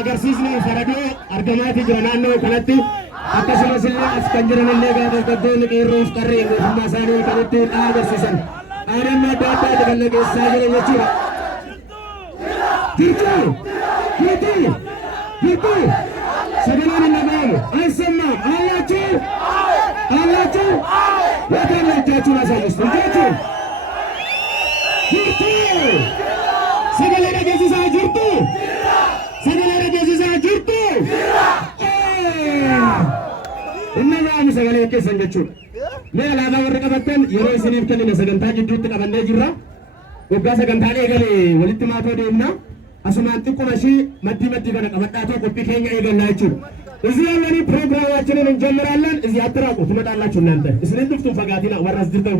agarsiisni faradoo argamaati jira naannoo kanatti akkasumas illee as kan jiran illee gaafaddoonni qeerroof qarreen gootummaa isaanii kan ittiin agarsiisan aannan adda addaati kan nageessaa jiran jechuudha. Jirtu sagaleen hin dhaga'amu eessammaa allaachuu waataan lajjaachuun asaayistu jechuun jirtu sagalee dhageessisaa jirtu. Inni waan sagalee keessan jechuudha. Mee alaabaa warri qabattan yeroo isiniif kennine sagantaa gidduutti qabannee jirra. Waggaa sagantaan eegalee walitti maatoo deemna. Asumaan xiqquma ishii maddii kana qabadhaatoo qophii keenya eegallaa jechuudha. እዚህ ያለኒ ፕሮግራማችንን እንጀምራለን። እዚህ አትራቁ ትመጣላችሁ እናንተ እስኔን ድፍቱን ፈጋቲና ወራስ ድርተው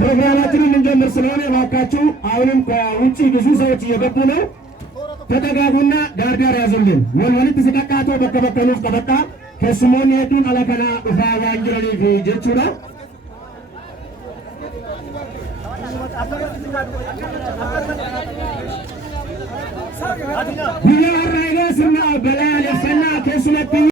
ፕሮግራማችንን እንጀምር ስለሆነ እባካችሁ አሁንም ከውጪ ብዙ ሰዎች እየገቡ ነው። ተጠጋጉና ዳርዳር ያዙልን። ወልወልት ሲቀቃቶ በከበከኑፍ ቀበጣ ከስሞን ሄዱን አለከና ኡፋ ዋንጅረኒ ጀቹራ Biyyaa Raayyaa sirna balaa leessannaa keessumatti